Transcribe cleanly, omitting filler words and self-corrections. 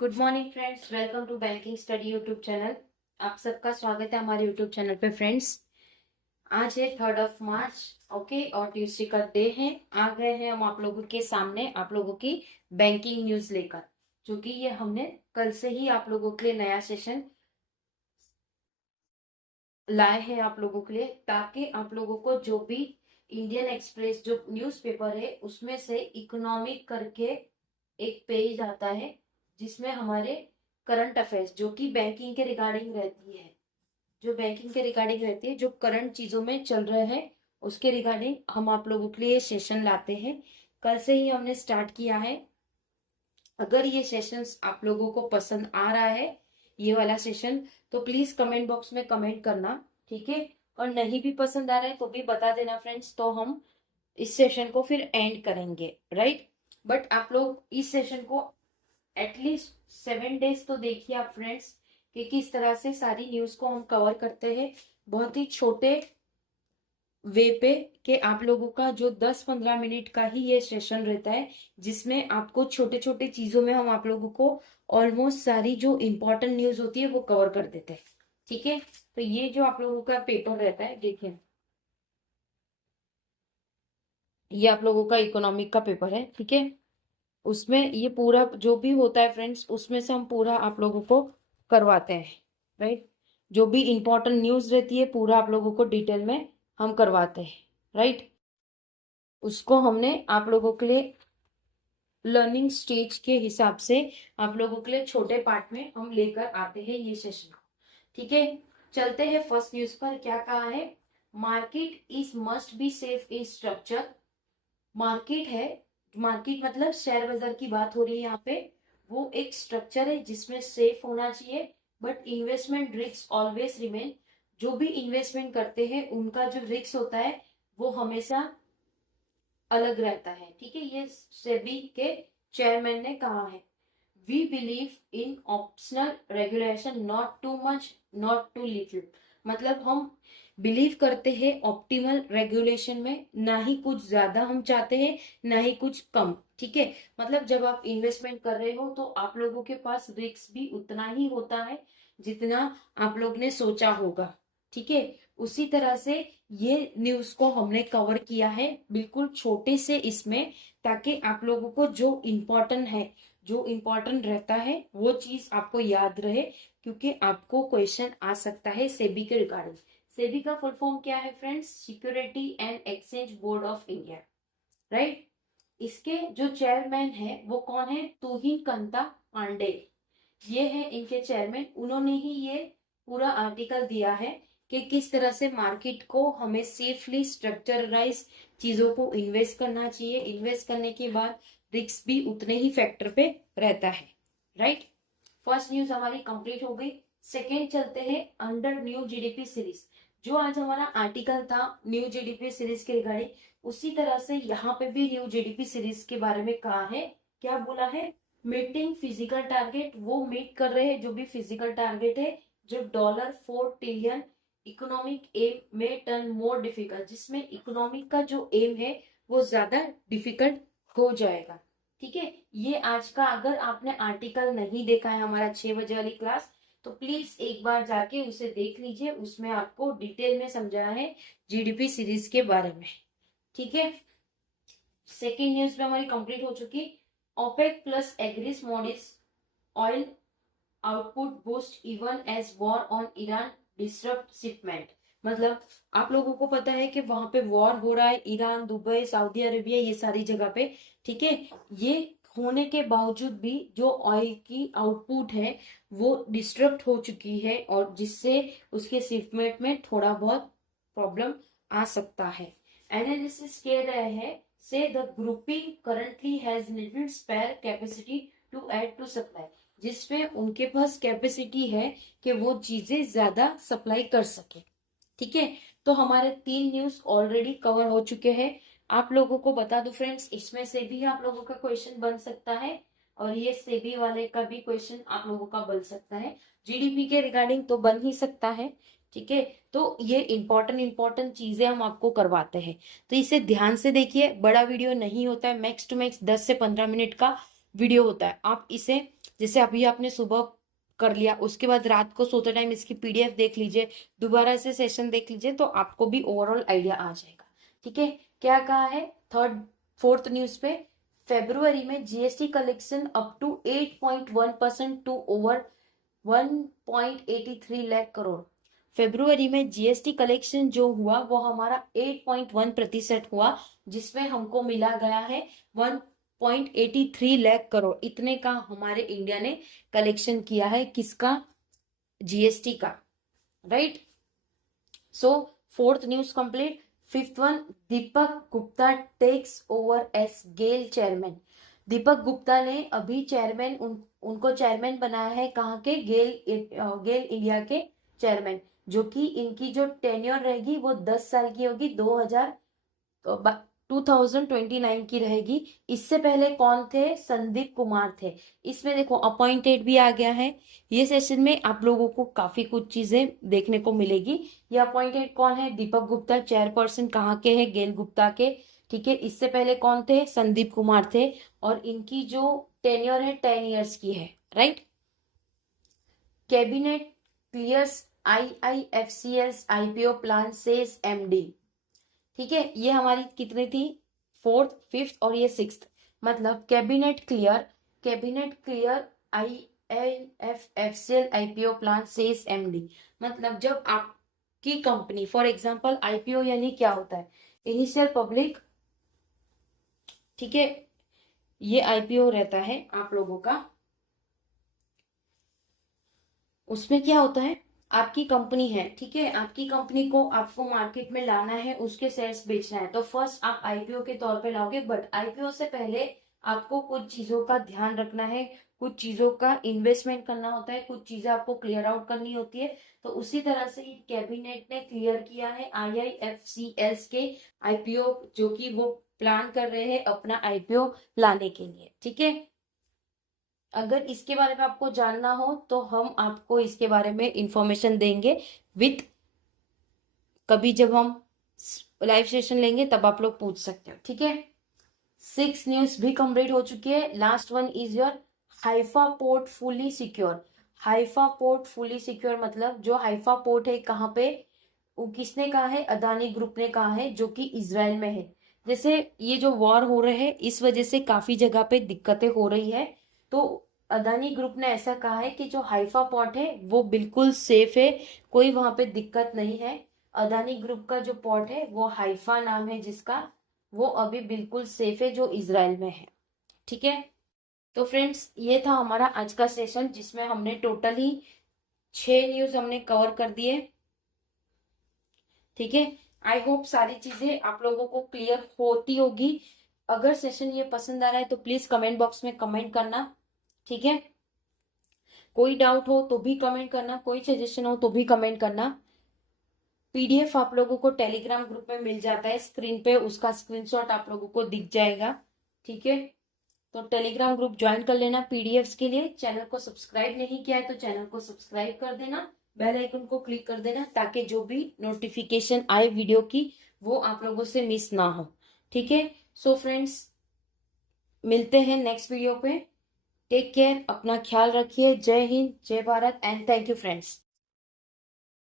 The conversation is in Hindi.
Good morning friends, welcome to banking study YouTube channel. आप सबका स्वागत है हमारे यूट्यूब चैनल पे। फ्रेंड्स, आज है 3 मार्च, ओके, और ट्यूसडे का डे है। आ गए हैं हम आप लोगों के सामने आप लोगों की बैंकिंग न्यूज लेकर, जो कि ये हमने कल से ही आप लोगों के लिए नया सेशन लाए हैं आप लोगों के लिए, ताकि आप लोगों को जो भी इंडियन एक्सप्रेस जो न्यूज़पेपर है उसमें से इकोनॉमिक करके एक पेज आता है, जिसमें हमारे करंट अफेयर्स जो कि बैंकिंग के रिगार्डिंग रहती है, जो करंट चीजों में चल रहे हैं उसके रिगार्डिंग हम आप लोगों के लिए सेशन लाते हैं। कल से ही हमने स्टार्ट किया है। अगर ये सेशंस आप लोगों को पसंद आ रहा है, ये वाला सेशन, तो प्लीज कमेंट बॉक्स में कमेंट करना, ठीक है। और नहीं भी पसंद आ रहा है तो भी बता देना फ्रेंड्स, तो हम इस सेशन को फिर एंड करेंगे, राइट। बट आप लोग इस सेशन को एटलीस्ट 7 डेज तो देखिए आप फ्रेंड्स, कि किस तरह से सारी न्यूज को हम कवर करते हैं बहुत ही छोटे वे पे। कि आप लोगों का जो 10-15 मिनट का ही ये सेशन रहता है, जिसमें आपको छोटे छोटे चीजों में हम आप लोगों को ऑलमोस्ट सारी जो इम्पोर्टेंट न्यूज होती है वो कवर कर देते हैं, ठीक है। तो ये जो आप लोगों का पेपर रहता है, देखिए, ये आप लोगों का इकोनॉमिक का पेपर है, ठीक है। उसमें ये पूरा जो भी होता है फ्रेंड्स, उसमें से हम पूरा आप लोगों को करवाते हैं, राइट। जो भी इंपॉर्टेंट न्यूज रहती है पूरा आप लोगों को डिटेल में हम करवाते हैं, राइट। उसको हमने आप लोगों के लिए लर्निंग स्टेज के हिसाब से आप लोगों के लिए छोटे पार्ट में हम लेकर आते हैं ये सेशन को, ठीक है। चलते हैं फर्स्ट न्यूज पर। क्या कहा है? Market is must be safe in structure. Market है, मार्केट मतलब शेयर बाजार की बात हो रही है यहाँ पे। वो एक स्ट्रक्चर है जिसमें सेफ होना चाहिए, but investment risk always remain. जो भी इन्वेस्टमेंट करते हैं उनका जो रिस्क होता है वो हमेशा अलग रहता है, ठीक है। ये सेबी के चेयरमैन ने कहा है। We believe in optional regulation, not too much not too little. मतलब हम बिलीव करते हैं ऑप्टिमल रेगुलेशन में, ना ही कुछ ज्यादा हम चाहते हैं ना ही कुछ कम, ठीक है। मतलब जब आप इन्वेस्टमेंट कर रहे हो तो आप लोगों के पास रिस्क भी उतना ही होता है जितना आप लोग ने सोचा होगा, ठीक है। उसी तरह से ये न्यूज को हमने कवर किया है बिल्कुल छोटे से इसमें, ताकि आप लोगों को जो इम्पोर्टेंट है, जो इम्पोर्टेंट रहता है वो चीज आपको याद रहे, क्योंकि आपको क्वेश्चन आ सकता है सेबी के रिगार्डिंग। सेबी का फुल फॉर्म क्या है friends? Security and exchange board of India, right. इसके जो चेयरमैन है वो कौन है? तुहिन कंता पांडे, ये है इनके चेयरमैन। उन्होंने ही ये पूरा आर्टिकल दिया है कि किस तरह से मार्केट को हमें सेफली स्ट्रक्चराइज चीजों को इन्वेस्ट करना चाहिए। इन्वेस्ट करने के बाद रिस्क भी उतने ही फैक्टर पे रहता है, राइट। फर्स्ट न्यूज हमारी कंप्लीट हो गई। सेकेंड चलते हैं अंडर न्यू जीडीपी सीरीज। जो आज हमारा आर्टिकल था न्यू जीडीपी सीरीज के रिगार्डिंग, उसी तरह से यहाँ पे भी न्यू जीडीपी सीरीज के बारे में कहा है। क्या बोला है? मीटिंग फिजिकल टारगेट, वो मीट कर रहे हैं जो भी फिजिकल टारगेट है, जो $4 ट्रिलियन इकोनॉमिक एम में टर्न मोर डिफिकल्ट, जिसमें इकोनॉमिक का जो एम है वो ज्यादा डिफिकल्ट हो जाएगा, ठीक है। ये आज का, अगर आपने आर्टिकल नहीं देखा है हमारा 6 बजे वाली क्लास, तो प्लीज एक बार जाके उसे देख लीजिए। उसमें आपको डिटेल में समझाया है जीडीपी सीरीज के बारे में, ठीक है। सेकेंड न्यूज में हमारी कंप्लीट हो चुकी। OPEC plus agrees modest oil output boost even as war on Iran disrupt shipment. मतलब आप लोगों को पता है कि वहां पे वॉर हो रहा है, ईरान, दुबई, सऊदी अरेबिया, ये सारी जगह पे, ठीक है। ये होने के बावजूद भी जो ऑयल की आउटपुट है वो डिस्टर्ब हो चुकी है, और जिससे उसके शिपमेंट में थोड़ा बहुत प्रॉब्लम आ सकता है। एनालिसिस कह रहे हैं, say the grouping currently has little spare capacity to add to supply, जिसमें उनके पास कैपेसिटी है कि वो चीजें ज्यादा सप्लाई कर सके, ठीक है। तो हमारे 3 न्यूज ऑलरेडी कवर हो चुके हैं। आप लोगों को बता दो फ्रेंड्स, इसमें से भी आप लोगों का क्वेश्चन बन सकता है, और ये सेबी वाले का भी क्वेश्चन आप लोगों का बन सकता है। जीडीपी के रिगार्डिंग तो बन ही सकता है, ठीक है। तो ये इंपॉर्टेंट चीजें हम आपको करवाते हैं, तो इसे ध्यान से देखिए। बड़ा वीडियो नहीं होता है, मैक्स टू मैक्स 10 से 15 मिनट का वीडियो होता है। आप इसे जैसे अभी आपने सुबह कर लिया, उसके बाद रात को सोते टाइम इसकी पीडीएफ देख लीजिए, दोबारा से सेशन देख लीजिए, तो आपको भी ओवरऑल आइडिया आ जाएगा। ठीक है, क्या कहा है फोर्थ न्यूज पे, फेब्रुवरी में GST collection up to 8.1% to over 1.83 lakh crore. February में जीएसटी कलेक्शन जो हुआ वो हमारा 8.1% हुआ, जिसमें हमको मिला गया है 1.83 लाख करोड़। इतने का हमारे इंडिया ने कलेक्शन किया है, किसका? जीएसटी का, right. So fourth news complete. Fifth one, Deepak Gupta takes over as GAIL chairman. Deepak Gupta ने अभी चेयरमैन उनको चेयरमैन बनाया है, कहाँ के? गेल इंडिया के चेयरमैन, जो कि इनकी जो टेन्योर रहेगी वो 10 साल की होगी, 2029 की रहेगी। इससे पहले कौन थे? संदीप कुमार थे। इसमें देखो अपॉइंटेड भी आ गया है। ये सेशन में आप लोगों को काफी कुछ चीजें देखने को मिलेगी। ये अपॉइंटेड कौन है? दीपक गुप्ता, चेयरपर्सन कहाँ के हैं? गेल गुप्ता के। ठीक है, इससे पहले कौन थे? संदीप कुमार थे। और इनकी जो टेन्योर है 10 ईयर्स की है, right. Cabinet clears IIFCL's IPO plan says MD। ठीक है, ये हमारी कितनी थी? फोर्थ, फिफ्थ और ये सिक्स्थ। मतलब cabinet clear IIFCL IPO plan says MD। मतलब जब आपकी कंपनी, फॉर एग्जांपल IPO यानी क्या होता है? Initial public. ठीक है, ये IPO रहता है आप लोगों का। उसमें क्या होता है? आपकी कंपनी है, ठीक है, आपकी कंपनी को आपको मार्केट में लाना है, उसके शेयर्स बेचना है, तो फर्स्ट आप आईपीओ के तौर पे लाओगे। बट आईपीओ से पहले आपको कुछ चीजों का ध्यान रखना है, कुछ चीजों का इन्वेस्टमेंट करना होता है, कुछ चीजें आपको क्लियर आउट करनी होती है। तो उसी तरह से कैबिनेट ने क्लियर किया है IIFCL के आईपीओ, जो कि वो प्लान कर रहे हैं अपना आईपीओ लाने के लिए। ठीक है, अगर इसके बारे में आपको जानना हो तो हम आपको इसके बारे में इंफॉर्मेशन देंगे विथ, कभी जब हम लाइव सेशन लेंगे तब आप लोग पूछ सकते हो। ठीक है, 6 न्यूज भी कंप्लीट हो चुकी है। Last one is your Haifa port fully secure. Haifa port fully secure मतलब जो हाइफा पोर्ट है कहाँ पे? वो किसने कहा है? अदानी ग्रुप ने कहा है, जो कि इजराइल में है। जैसे ये जो वॉर हो रहे हैं, इस वजह से काफी जगह पे दिक्कतें हो रही है, तो अदानी ग्रुप ने ऐसा कहा है कि जो हाइफा पोर्ट है वो बिल्कुल सेफ है, कोई वहां पे दिक्कत नहीं है। अदानी ग्रुप का जो पोर्ट है वो हाइफा नाम है जिसका, वो अभी बिल्कुल सेफ है, जो इजराइल में है। ठीक है, तो फ्रेंड्स ये था हमारा आज का सेशन, जिसमें हमने टोटली 6 न्यूज हमने कवर कर दिए। ठीक है, आई होप सारी चीजें आप लोगों को क्लियर होती होगी। अगर सेशन ये पसंद आ रहा है तो प्लीज कमेंट बॉक्स में कमेंट करना। ठीक है, कोई डाउट हो तो भी कमेंट करना, कोई सजेशन हो तो भी कमेंट करना। पीडीएफ आप लोगों को टेलीग्राम ग्रुप में मिल जाता है, स्क्रीन पे उसका स्क्रीनशॉट आप लोगों को दिख जाएगा। ठीक है, तो टेलीग्राम ग्रुप ज्वाइन कर लेना पीडीएफ्स के लिए। चैनल को सब्सक्राइब नहीं किया है तो चैनल को सब्सक्राइब कर देना, बेल आइकन को क्लिक कर देना, ताकि जो भी नोटिफिकेशन आए वीडियो की वो आप लोगों से मिस ना हो। ठीक है, सो फ्रेंड्स मिलते हैं नेक्स्ट वीडियो पे। टेक केयर, अपना ख्याल रखिए। जय हिंद, जय Bharat and thank you friends.